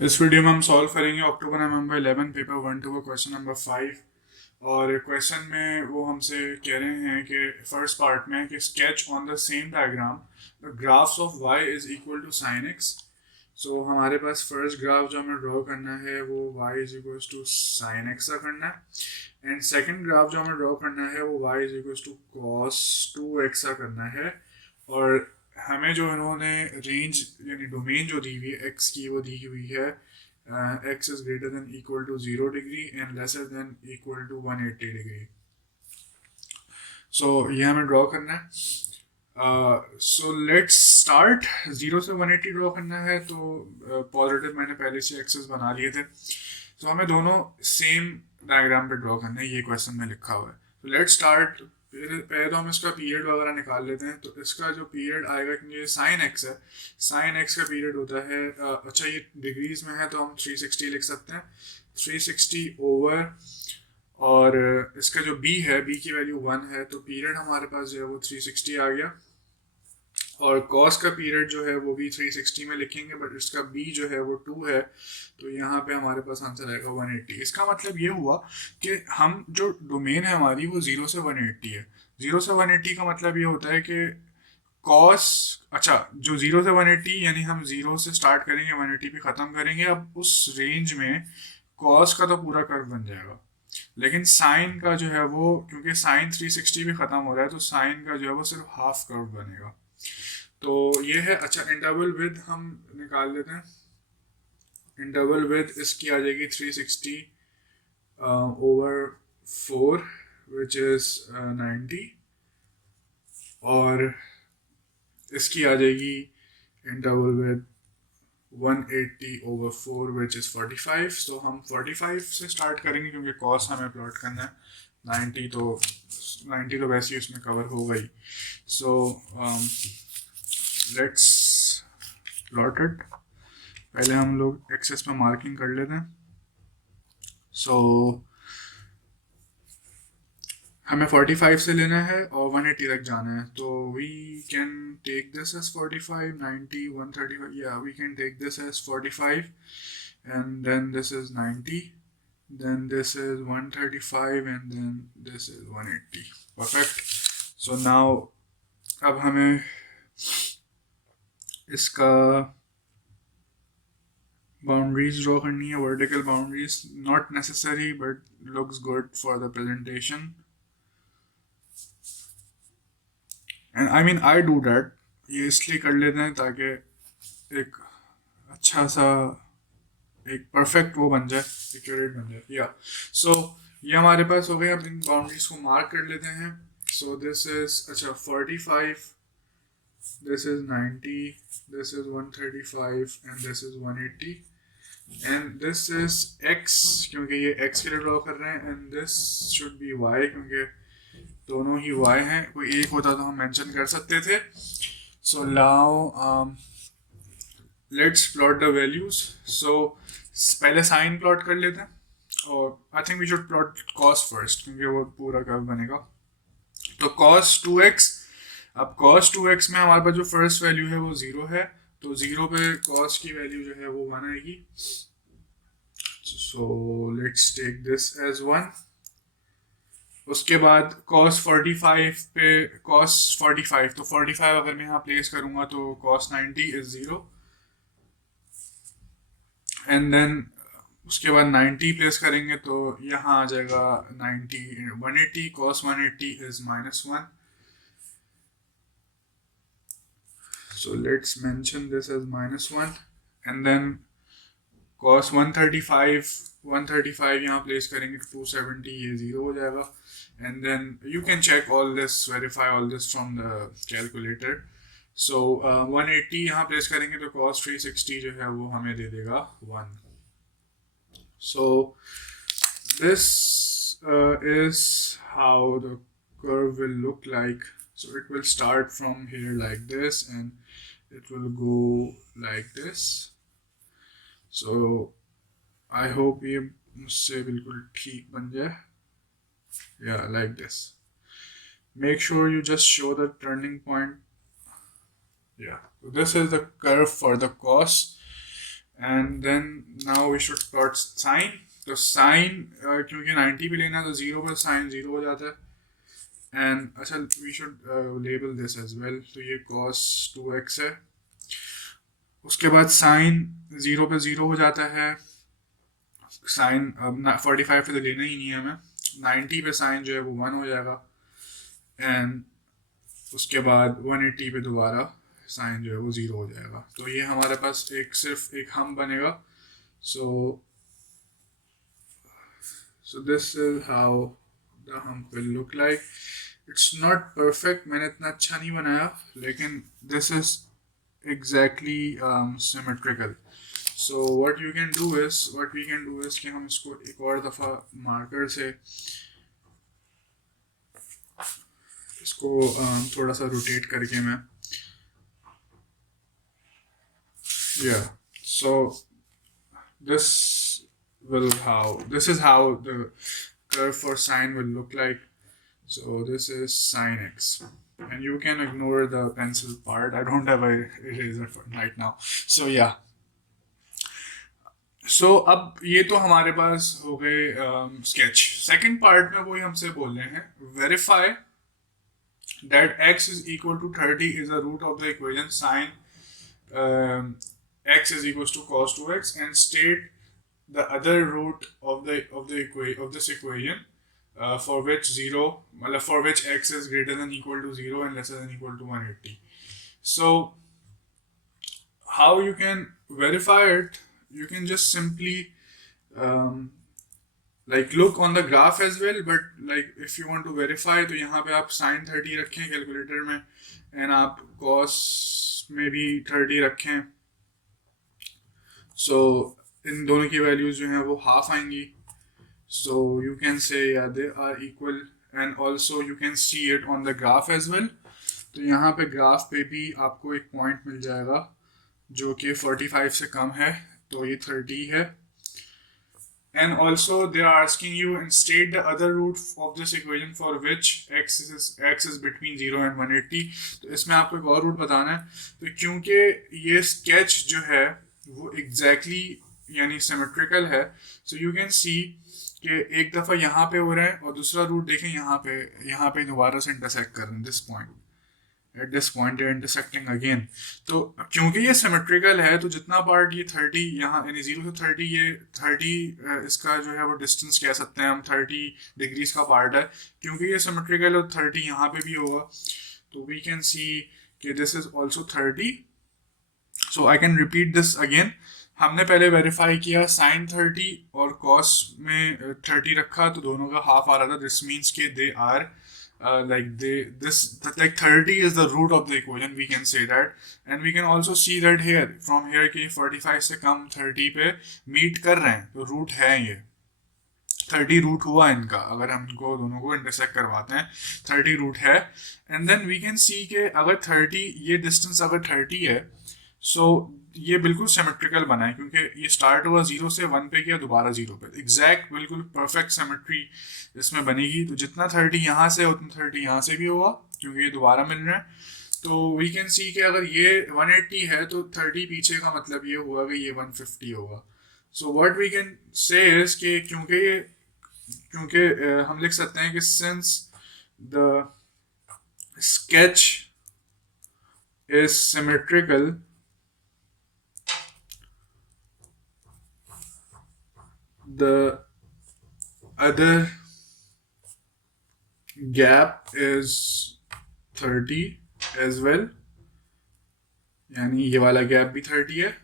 इस वीडियो में हम सॉल्व करेंगे अक्टूबर नवंबर 11 पेपर 1 2 का क्वेश्चन नंबर 5। और क्वेश्चन में वो हमसे कह रहे हैं कि फर्स्ट पार्ट में कि sketch on the same diagram the graphs of y is equal to sine x. So हमारे पास फर्स्ट ग्राफ जो हमें ड्रॉ करना है वो y is equal to sine X का करना है, एंड सेकंड ग्राफ जो हमें ड्रॉ करना है वो y is equal to cos 2x का करना है। और हमें जो इन्होंने रेंज यानी डोमेन जो दी हुई है एक्स की वो दी हुई है x is greater than equal to 0 degree and lesser than equal to 180 degree. So ये हमें ड्रॉ करना है। So let's start. 0 से 180 ड्रॉ करना है तो पॉजिटिव मैंने पहले से एक्सेस बना लिए थे। तो हमें दोनों सेम डायग्राम पे ड्रॉ करना है, ये क्वेश्चन में लिखा हुआ है। तो लेट्स स्टार्ट। पहले तो हम इसका पीरियड वगैरह निकाल लेते हैं। तो इसका जो पीरियड आएगा, क्योंकि ये साइन एक्स है, साइन एक्स का पीरियड होता है अच्छा ये डिग्रीज में है तो हम 360 लिख सकते हैं, 360 ओवर। और इसका जो b है, b की वैल्यू 1 है, तो पीरियड हमारे पास जो है वो 360 आ गया। और कॉस का पीरियड जो है वो भी 360 में लिखेंगे, बट इसका b जो है वो 2 है, तो यहाँ पे हमारे पास आंसर आएगा 180। इसका मतलब ये हुआ कि हम जो डोमेन है हमारी वो 0 से 180 है। 0 से 180 का मतलब ये होता है कि कॉस, अच्छा जो 0 से 180 यानी हम 0 से स्टार्ट करेंगे 180 पे ख़त्म करेंगे। अब उस रेंज में कॉस का तो पूरा कर्व बन जाएगा, लेकिन साइन का जो है वो, क्योंकि साइन 360 पे ख़त्म हो रहा है, तो साइन का जो है वो सिर्फ हाफ कर्व बनेगा। तो ये है। अच्छा इंटरवल विद हम निकाल लेते हैं। इंटरवल विद इसकी आ जाएगी 360 ओवर 4 विच इज़ 90, और इसकी आ जाएगी interval with 180 over 4 which is 45। तो हम 45 से स्टार्ट करेंगे क्योंकि कॉस हमें प्लॉट करना है। 90 तो 90 तो वैसे ही उसमें कवर हो गई। So let's plot it. पहले हम लोग एक्सेस में मार्किंग कर लेते हैं। सो हमें 45 से लेना है और 180 तक जाना है, तो we can take this as 45, 90, 135, या we can take this as 45 and then this is 90, then this is 135 and then this is 180. Perfect. So now अब हमें इसका बाउंड्रीज ड्रॉ करनी है, vertical boundaries, not necessary but looks good for the presentation. And I mean I do that, ये इसलिए कर लेते हैं ताकि एक अच्छा सा एक परफेक्ट वो बन जाए, एक्यूरेट बन जाए। या सो ये हमारे पास हो गया। अब इन बाउंड्रीज को मार्क कर लेते हैं। सो दिस इज अच्छा 45, this is 90, this is 135 and this is 180, and this is x क्योंकि ये x के लिए ड्रॉ कर रहे हैं, and this should be y क्योंकि दोनों ही y हैं। कोई एक होता तो हम मेंशन कर सकते थे। So now let's plot the values. So पहले साइन प्लॉट कर लेते हैं, और I think we should plot cos first क्योंकि वो पूरा कर्व बनेगा। तो cos 2x, अब cos 2x में हमारे पास जो फर्स्ट वैल्यू है वो 0 है, तो 0 पे cos की वैल्यू जो है वो 1 आएगी। So let's take this as 1। उसके बाद cos 45 पे cos 45, तो 45 अगर मैं यहाँ प्लेस करूँगा तो cos 90 इज 0, एंड देन उसके बाद 90 प्लेस करेंगे तो यहाँ आ जाएगा 90 180, cos 180 is -1। so let's mention this as -1, and then cos 135 यहाँ प्लेस करेंगे 270, ये 0 हो जाएगा। and then you can check all this, verify all this from the calculator. so 180 यहाँ प्लेस करेंगे तो cos 360 जो है वो हमें दे देगा 1। so this is how the curve will look like. So it will start from here like this and it will go like this. So I hope ये मुझसे बिल्कुल ठीक बन जाए। Yeah, like this. Make sure you just show the turning point. Yeah, so this is the curve for the cos, and then now we should plot sine. तो sine क्योंकि 90 पे लेना तो 0 पर साइन 0 हो जाता है. एंड अच्छा we should label this as well. तो ये cos 2x है. उसके बाद साइन 0 पे 0 हो जाता है. साइन अब 45 पे तो लेना ही नहीं है हमें. 90 पे साइन जो है वो 1 हो जाएगा. एंड उसके बाद 180 पे दोबारा साइन जो है वो 0 हो जाएगा. तो ये हमारे पास सिर्फ एक हम बनेगा. So this is how the hump will look like. It's not perfect, मैंने इतना अच्छा नहीं बनाया, लेकिन this is exactly symmetrical. So what we can do is कि हम इसको एक और दफ़ा मार्कर से इसको थोड़ा सा रोटेट करके मैं so this is how the curve for sine will look like. So this is sine x, and you can ignore the pencil part. I don't have a eraser for right now. So yeah. So अब ये तो हमारे पास हो गए sketch. Second part में वही हमसे बोल रहे हैं verify that x is equal to 30 is the root of the equation sine x is equals to cos 2x, and state the other root of this equation for which x is greater than equal to 0 and lesser than equal to 180. So how you can verify it? You can just simply like look on the graph as well, but like if you want to verify तो यहाँ पे आप sin 30 रखें calculator में, and आप cos में भी 30 रखें. So इन दोनों की वैल्यूज जो हैं वो हाफ आएंगी. So you can say yeah, they are equal, and also you can see it on the graph as well. तो यहाँ पे ग्राफ पे भी आपको एक पॉइंट मिल जाएगा जो कि 45 से कम है, तो ये 30 है. And also they are asking you and state the other root of this equation for which x is between 0 and 180. तो इसमें आपको एक और रूट बताना है. तो क्योंकि ये स्केच जो है वो exactly यानी सिमेट्रिकल है, सो यू कैन सी कि एक दफ़ा यहाँ पे हो रहा है और दूसरा रूट देखें यहाँ पे दोबारा से इंटरसेक्ट कर रहे हैं. This point they intersecting again. तो क्योंकि ये सिमेट्रिकल है तो जितना पार्ट ये 30 यहाँ यानी 0 से 30 ये 30 इसका जो है वो डिस्टेंस कह सकते हैं हम 30 डिग्रीज का पार्ट है. क्योंकि ये सिमेट्रिकल है 30 यहाँ पे भी होगा. तो वी कैन सी कि this is also 30. So I can repeat this again. हमने पहले वेरीफाई किया साइन 30 और कॉस में 30 रखा, तो दोनों का हाफ आ रहा था. दिस मीन्स के they are like 30 is the root of the equation, we can say that. And we can also see that from here कि 45 से कम 30 पे मीट कर रहे हैं, तो रूट है ये 30 रूट हुआ इनका. अगर हम इनको दोनों को इंटरसेक्ट करवाते हैं 30 रूट है. And then we can see के अगर 30 ये डिस्टेंस अगर 30 है, सो ये बिल्कुल सिमेट्रिकल बना है क्योंकि ये स्टार्ट हुआ 0 से 1 पे किया, दोबारा 0 पे. एग्जैक्ट बिल्कुल परफेक्ट सिमेट्री इसमें बनेगी. तो जितना 30 यहाँ से उतना 30 यहाँ से भी होगा क्योंकि ये दोबारा मिल रहा है. तो वी कैन सी कि अगर ये 180 है तो 30 पीछे का मतलब ये हुआ कि ये 150 होगा. So what we can say is कि क्योंकि हम लिख सकते हैं कि since the sketch is symmetrical, the other gap is 30 as well. यानी ये वाला गैप भी 30 है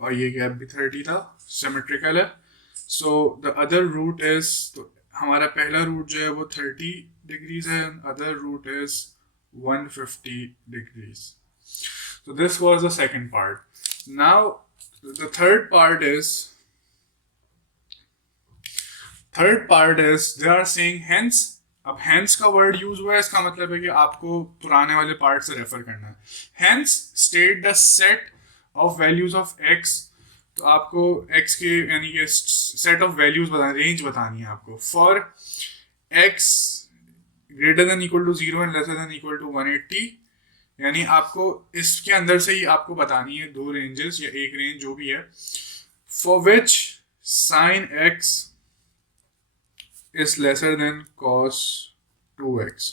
और ये गैप भी 30 था, सिमेट्रिकल है. So the other root is, तो हमारा पहला रूट जो है वो 30 डिग्रीज है, other root is 150 degrees. So this was the second part. Now the third part is they are saying hence. अब hence का वर्ड यूज हुआ है, इसका मतलब है कि आपको पुराने वाले पार्ट से रेफर करना है. hence state the set of values of x. तो आपको x के यानी कि सेट ऑफ वैल्यूज बतानी, रेंज बतानी है आपको for x greater than equal to 0 and lesser than equal to 180. यानी आपको इसके अंदर से ही आपको बतानी है दो रेंजेस या एक रेंज जो भी है for which sine x is lesser than cos 2x।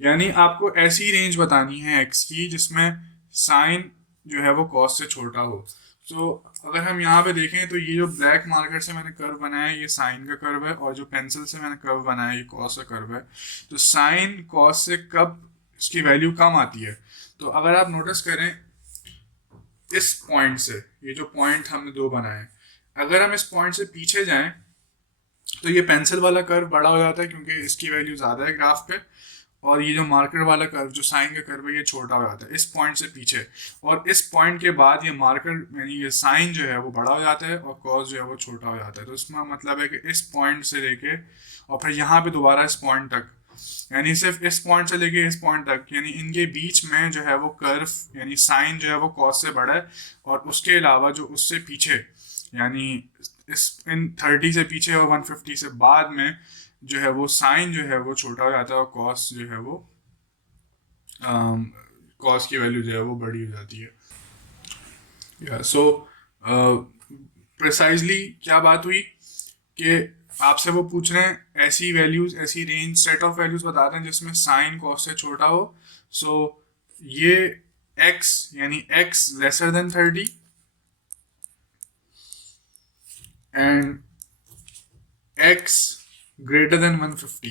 यानी आपको ऐसी रेंज बतानी है x की जिसमें साइन जो है वो कॉस से छोटा हो। तो अगर हम यहाँ पे देखें तो ये जो ब्लैक मार्कर से मैंने कर्व बनाया है ये साइन का कर्व है, और जो पेंसिल से मैंने कर्व बनाया है ये कॉस का कर्व है। तो साइन कॉस से कब इसकी वैल्यू कम आती है, तो अगर आप नोटिस करें इस पॉइंट से, ये जो पॉइंट हमने दो बनाए, अगर हम इस पॉइंट से पीछे जाएं तो ये पेंसिल वाला कर्व बड़ा हो जाता है क्योंकि इसकी वैल्यू ज़्यादा है ग्राफ पे, और ये जो मार्कर वाला कर्व जो साइन का कर्व है ये छोटा हो जाता है इस पॉइंट से पीछे। और इस पॉइंट के बाद ये मार्कर यानी ये साइन जो है वो बड़ा हो जाता है और कॉस जो है वो छोटा हो जाता है। तो इसका मतलब है कि इस पॉइंट से लेके और फिर यहाँ पे दोबारा इस पॉइंट तक, यानी सिर्फ इस पॉइंट से लेके इस पॉइंट तक, यानी इनके बीच में जो है वो कर्व यानी साइन जो है वो कॉस से बड़ा है, और उसके अलावा जो उससे पीछे यानी इस इन 30 से पीछे और 150 से बाद में जो है वो साइन जो है वो छोटा हो जाता है और कॉस जो है वो कॉस की वैल्यू जो है वो बड़ी हो जाती है। या सो प्रिसाइजली क्या बात हुई कि आपसे वो पूछ रहे हैं ऐसी वैल्यूज, ऐसी रेंज सेट ऑफ वैल्यूज बताते हैं जिसमें साइन कॉस से छोटा हो। सो ये x यानी x lesser than 30 and x greater then 150।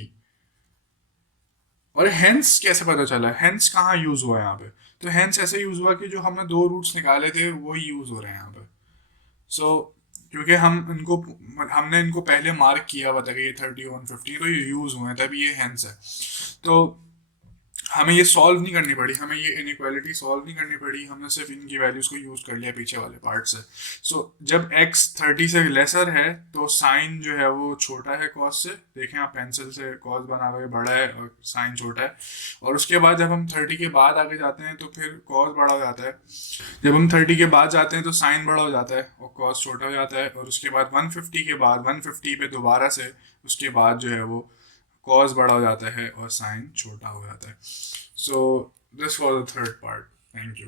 और हेंस कैसे पता चला, हेंस कहाँ यूज हुआ है यहाँ पे, तो हेंस ऐसे यूज हुआ कि जो हमने दो रूट्स निकाले थे वो ही यूज हो रहे हैं यहाँ पे। सो क्योंकि हमने इनको पहले मार्क किया हुआ था कि ये 30 150 तो ये यूज हुए हैं तभी ये हेंस है। तो हमें ये सॉल्व नहीं करनी पड़ी, हमें ये इनइक्वालिटी सॉल्व नहीं करनी पड़ी, हमने सिर्फ इनकी वैल्यूज को यूज कर लिया पीछे वाले पार्ट से। सो जब x 30 से लेसर है तो साइन जो है वो छोटा है कॉस से। देखें आप पेंसिल से कॉस बना हुआ है बड़ा है और साइन छोटा है। और उसके बाद जब हम 30 के बाद आगे जाते हैं तो फिर कॉस बड़ा हो जाता है। जब हम 30 के बाद जाते हैं तो साइन बड़ा हो जाता है और कॉस छोटा हो जाता है। और उसके बाद 150 के बाद 150 पे दोबारा से उसके बाद जो है वो कॉस बड़ा हो जाता है और साइन छोटा हो जाता है। So this was the third part. Thank you.